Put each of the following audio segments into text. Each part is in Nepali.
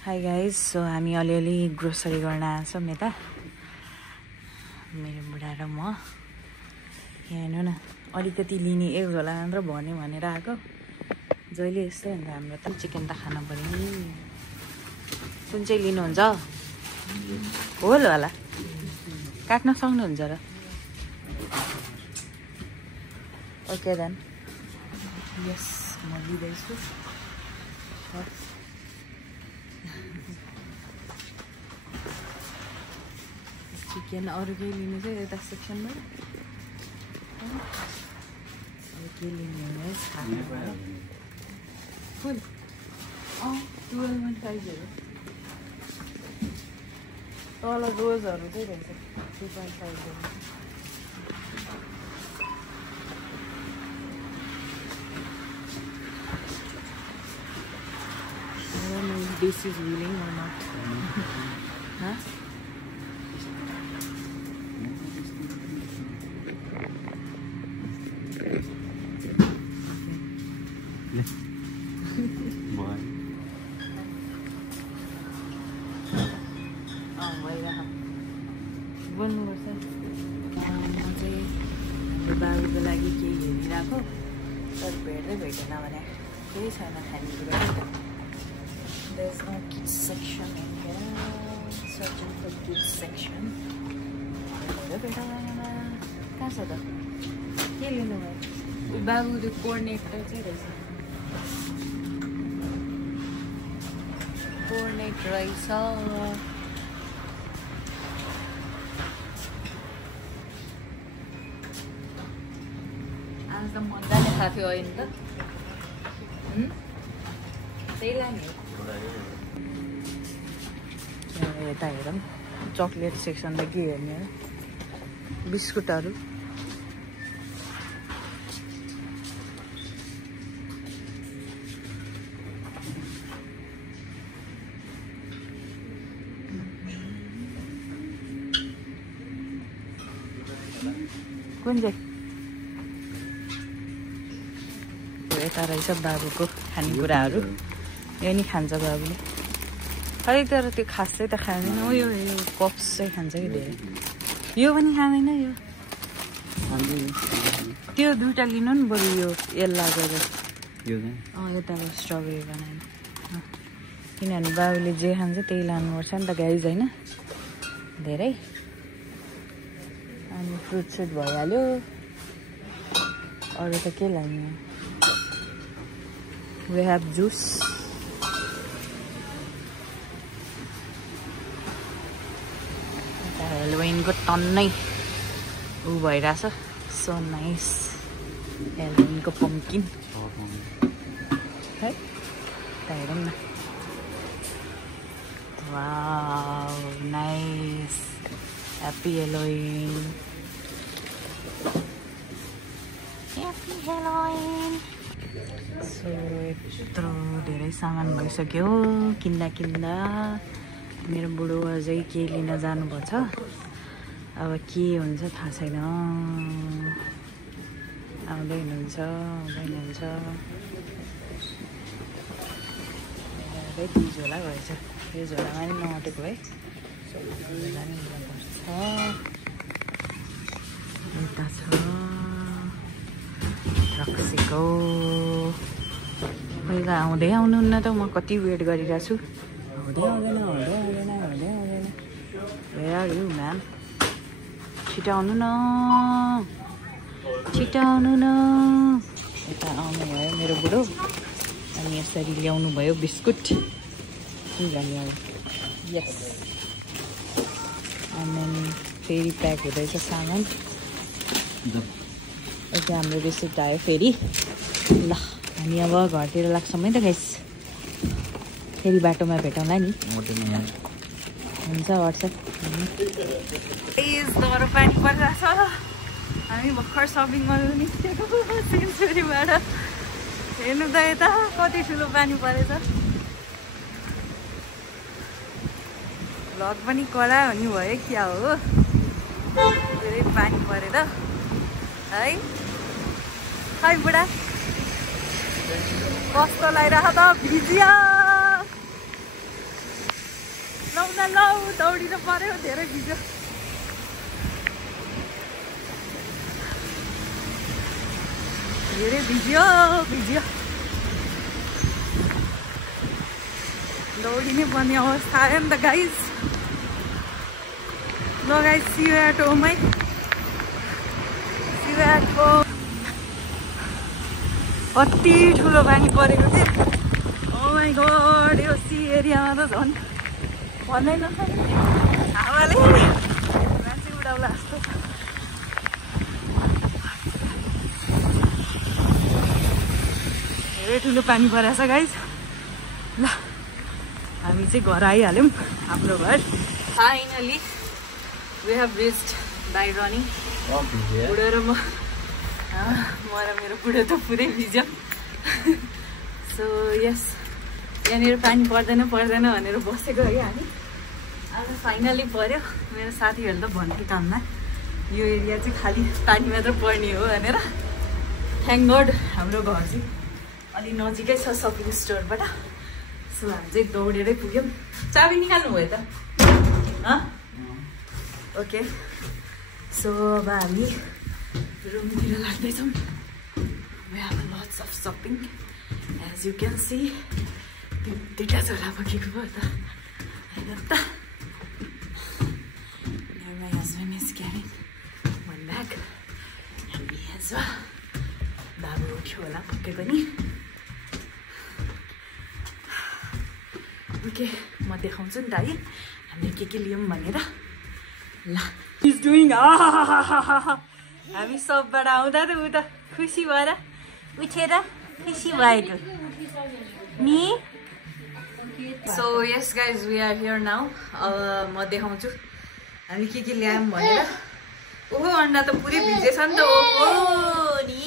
हाई गाइज, सो हामी अलिअलि ग्रोसरी गर्न आएछौँ यता। मेरो बुढा र म यहाँ हेर्नु न, अलिकति लिने एक झोला मात्र भन्यो भनेर आएको। जहिले यस्तै हुन्छ हाम्रो त। चिकन त खानु पर्यो नि। कुन चाहिँ लिनुहुन्छ? होल होला काट्न सक्नुहुन्छ र? ओके देन, यस म लिँदैछु। चिकन अरू केही लिनु चाहिँ यता सेक्सनबाट अरू के लिने हो? फुल 12.5 तल रोजहरू चाहिँ रहेछ 2.5। This is willing or not? Huh? बाबुको लागि केही हेरिरहेको तर भेट्दै भेटेन भने केही छैन खानेकुरा। There's no kids section in here. Searching for kids section. कहाँ छ त? के लिनु भयो? बाबु त्यो कोर्नेट चाहिँ रहेछ। कोर्नेट रहेछ। आज त मजाले थाहा थियो होइन त? त्यही लाने हो। यता हेरौँ चक्लेट सेक्सनलाई के हेर्ने हो? बिस्कुटहरू। कुन चाहिँ? यता रहेछ बाबुको खानेकुराहरू। यो नि खान्छ बाबुले। खै तर त्यो खासै त खाँदैन। यो पप्स चाहिँ खान्छ कि धेरै। यो पनि खाँदैन। यो त्यो दुइटा लिनु नि बरु। यो यल्ला गरेर यताको स्ट्रबेरी बनाएन। किनभने बाबुले जे खान्छ त्यही लानुपर्छ नि त गाइज होइन? धेरै। अनि फ्रुट सुट भइहाल्यो। अरू त के लाने? We have juice. हेलोविनको टन्नै ऊ भइरहेछ। So nice. हेलोविनको पम्किन है त हेरौँ न। Wow nice. Happy Halloween. Happy Halloween. So यत्रो धेरै सामान भइसक्यो किन्दा किन्दा। मेरो बुढो अझै के लिन जानुभएको छ। अब के हुन्छ थाहा छैन। आउँदै हुनुहुन्छ दुई झोला भएछ। यो झोलामा नि नअटेको है। झोला नि लिनुपर्छ। यता छ रक्सीको। पहिला आउँदै आउनुहुन्न त? म कति वेट गरिरहेको छु। आउँदैन। Where are you, man? छिटो आउनु न। यता आउनु भयो मेरो बुढो। अनि यसरी ल्याउनु भयो बिस्कुट। यस। अनि फेरि प्याक हुँदैछ सामान। यता हाम्रो रिसिप्ट आयो फेरि। ल हामी अब घरतिर लाग्छौँ है त गाइस। फेरि बाटोमा भेटौँला नि। हुन्छ व्हाट्सएप। दरो पानी परिरहेछ। हामी भर्खर सपिङ गर्नु निस्केको सेन्चुरीबाट। हेर्नु त यता कति ठुलो पानी परेछ। भ्लग पनि कडा हुने भयो क्या हो? धेरै पानी परेर है। खै बुढा कस्तो लागिरहेको त? भिजिया लौ दौडिनु पर्यो धेरै भिज्यो भिज्यो दौडिनै पर्ने अवस्था आयो नि त गाइस ल guys see you at home है सी यु एट होम कति ठुलो पानी परेको थियो ओ माई गॉड यो सी एरियामा त झन् भन्नै नसक्ने हावाले मान्छे उडाउला जस्तो धेरै ठुलो पानी परेछ गाइस ल हामी चाहिँ घर आइहाल्यौँ हाम्रो घर finally we have reached by running बुढो र म र मेरो बुढो त पुरै भिज्यौँ सो यस यहाँनिर पानी पर्दैन भनेर बसेको है हामी आज फाइनली पर्यो मेरो साथीहरूले त भन्थे काममा यो एरिया चाहिँ खालि पानी मात्र पर्ने हो भनेर थ्याङ्क गड हाम्रो घर चाहिँ अलि नजिकै छ सपिङ स्टोरबाट सो हामी चाहिँ दौडेरै पुग्यौँ चाबी निकाल्नु भयो त ओके सो अब हामी रुमतिर लाग्दैछौँ we have lots of shopping as you can see दुईवटा झोला बोकेको भयो त होइन त my husband is carrying one bag and me as well बाबु उठ्यो होला पक्कै पनि ओके म देखाउँछु नि त है हामीले के लियौँ भनेर ल इज डुइङ हामी सबबाट आउँदा त ऊ त खुसी भएर उठेर खुसी भएको नि so yes guys we are here now म देखाउँछु हामी के ल्यायौँ भनेर ओहो अन्डा त पुरै भिजेछ नि त ओहो नि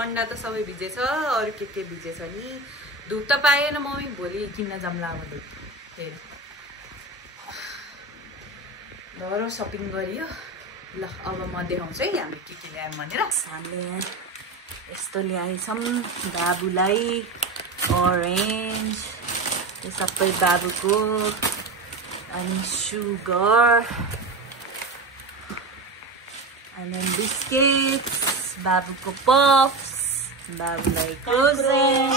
अन्डा त सबै भिजेछ अरू के भिजेछ नि धुप त पाएन मम्मी भोलि किन्न जाम्ला अब धुप त्यही धरो सपिङ गरियो ल अब म देखाउँछु है हामी के ल्यायौँ भनेर हामीले यहाँ यस्तो ल्याएछौँ बाबुलाई ऑरेंज ये सबै बाबुको अनि सुगर and then biscuits बाबुको पफ्स बाबुलाई फ्रोजन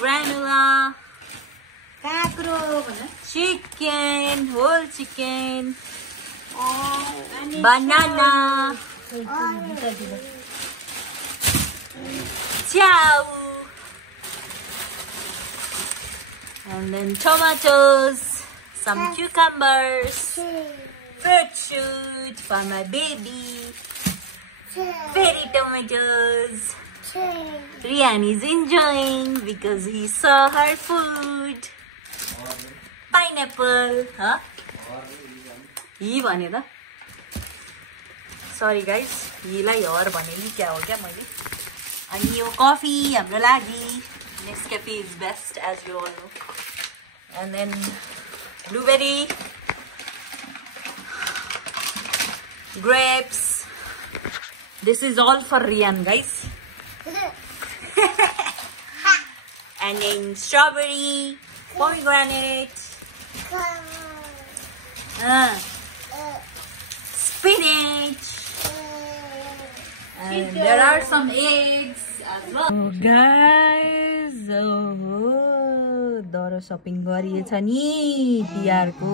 ग्रानुला काक्रो chicken whole chicken banana chow and then tomatoes, some cucumbers, fruit shoot for my baby, fairy tomatoes. Rian is enjoying because he saw her food. Pineapple, huh? He भने त sorry guys, हिलाई हर भने नि क्या हो क्या मैले अनि यो कफी हाम्रो लागि Nescafe is best as you all know. And then blueberry, grapes. This is all for Rian, guys. And then strawberry, pomegranate, spinach. And there are some eggs as well. Oh, guys, दरो शपिङ गरिएछ नि तिहारको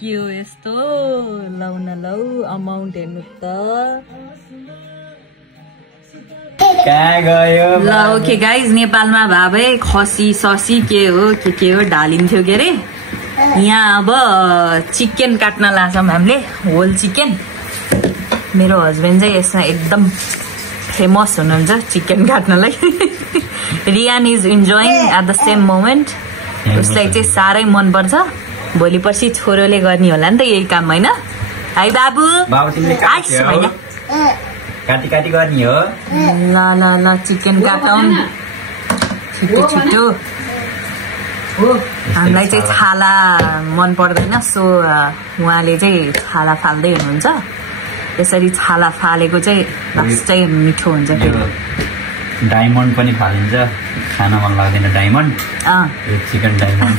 के हो यस्तो लाउन लौ अमाउन्ट हेर्नु त कहाँ गयो ल ओके गाइज नेपालमा भाबै खसी ससी के हो ढालिन्थ्यो के रे यहाँ अब चिकन काट्न लाग्छौँ हामीले होल चिकन मेरो हस्बेन्ड चाहिँ यसमा एकदम फेमस हुनुहुन्छ चिकन काट्नलाई Ryan is enjoying at the same moment उसलाई चाहिँ साह्रै मनपर्छ भोलि पर्सि छोरोले गर्ने होला नि त यही काम होइन है बाबु काटी गर्ने हो ल चिकन काटौँ छिटो हामीलाई चाहिँ छाला मन पर्दैन सो उहाँले चाहिँ छाला फाल्दै हुनुहुन्छ यसरी छाला फालेको चाहिँ लास्ट चाहिँ मिठो हुन्छ डायमन्ड पनि फालिन्छ खान मन लाग्दैन diamond chicken diamond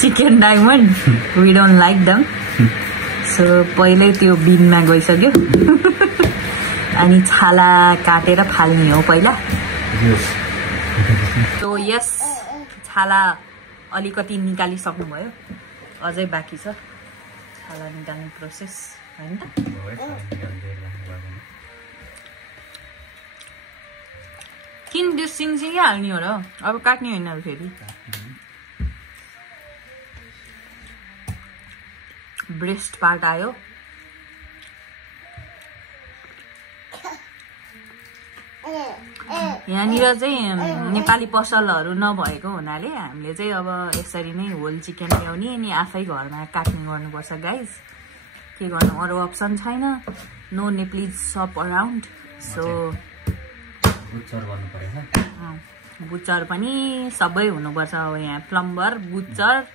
chicken diamond we don't like them so पहिल्यै त्यो बिनमा गइसक्यो अनि छाला काटेर फाल्ने हो पहिला सो यस छाला अलिकति निकालिसक्नुभयो अझै बाँकी छ छाला निकाल्ने प्रोसेस हैन त किन त्यो सिङसिङै हाल्ने हो र अब काट्ने होइन फेरि ब्रेस्ट पार्ट आयो यहाँनिर चाहिँ नेपाली पसलहरू नभएको हुनाले हामीले चाहिँ अब यसरी नै होल चिकन ल्याउने अनि आफै घरमा काट्ने गर्नुपर्छ गाइज के गर्नु अरू अप्सन छैन no Nepalese shop around so butcher पनि सबै हुनुपर्छ अब यहाँ प्लम्बर बुचर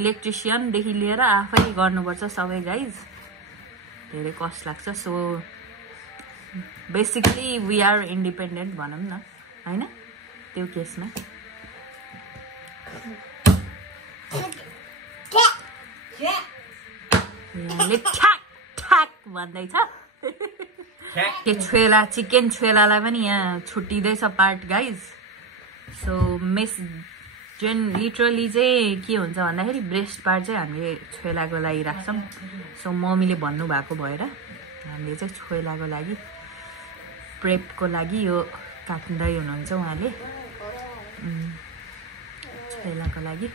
इलेक्ट्रिसियनदेखि लिएर आफै गर्नुपर्छ सबै गाइज धेरै कस्ट लाग्छ so basically we are independent भनौँ न हैन त्यो केसमा ठ्याक ठ्याक भन्दैछ त्यो छोएला चिकन छोएलालाई पनि यहाँ छुट्टिँदैछ पार्ट गाइज सो मिस जुन लिटरली चाहिँ के हुन्छ भन्दाखेरि ब्रेस्ट पार्ट चाहिँ हामीले छोएलाको लागि राख्छौँ सो मम्मीले भन्नुभएको भएर हामीले चाहिँ छोएलाको लागि प्रेपको लागि यो काट्दै हुनुहुन्छ उहाँले छोएलाको लागि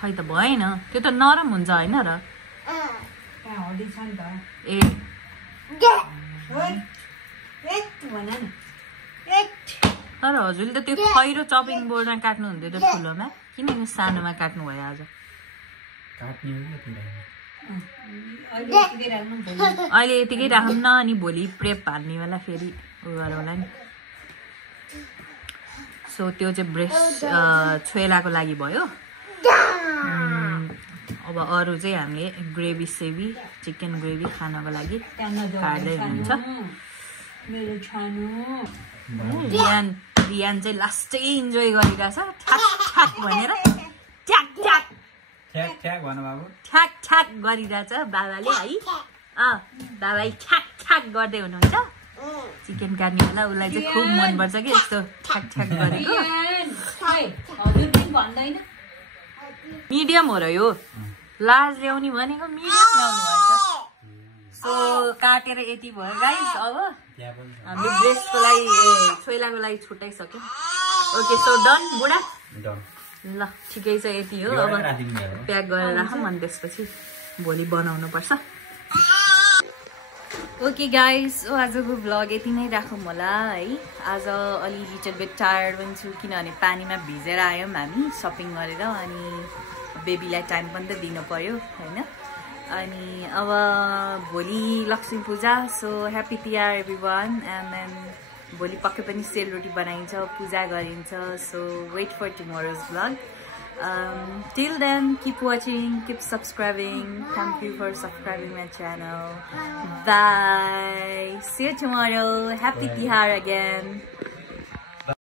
खै त भएन त्यो त नरम हुन्छ होइन र ए तर हजुरले त त्यो खैरो चपिङ बोर्डमा काट्नु हुन्थ्यो त्यो ठुलोमा किन सानोमा काट्नु भयो आज अहिले यतिकै राखौँ न अनि भोलि प्रेप हाल्ने बेला फेरि उ गरौँला नि सो त्यो चाहिँ ब्रेस्ट छोएलाको लागि भयो अब अरू चाहिँ हामीले ग्रेभी सेभी चिकन ग्रेभी खानको लागि काट्दै हुनुहुन्छ रियान चाहिँ लास्टै इन्जोय गरिरहेछ ठ्याक ठ्याक भनेर ठ्याक ठ्याक ठ्याक ठ्याक भन बाबु ठ्याक ठ्याक गरिरहेछ बाबाले है बाबाले ठ्याक ठ्याक गर्दै हुनुहुन्छ चिकन काट्ने बेला उसलाई चाहिँ खुब मनपर्छ कि यस्तो ठ्याक ठ्याक गरेको मिडियम हो र यो लाज ल्याउने भनेको मिडियम ल्याउनु भन्छ सो काटेर यति भयो गाइस अब हामीले ब्रेस्टको लागि छोइलाको लागि छुट्याइसक्यौँ ओके सो डन बुढा ल ठिकै छ यति हो अब प्याक गरेर राखौँ अनि त्यसपछि भोलि बनाउनु पर्छ ओके गाइस आजको भ्लग यति नै राखौँ होला है आज अलि लिटल बेट टायर्ड पनि छु किनभने पानीमा भिजेर आयौँ हामी सपिङ गरेर अनि बेबीलाई टाइम पनि त दिनु पर्यो होइन अनि अब भोलि Laxmi Puja so happy Tihar everyone and then भोलि पक्कै पनि सेलरोटी बनाइन्छ पूजा गरिन्छ so wait for tomorrow's vlog till then keep watching, keep subscribing. Thank you for subscribing my channel. Bye, see you tomorrow. Happy Tihar again.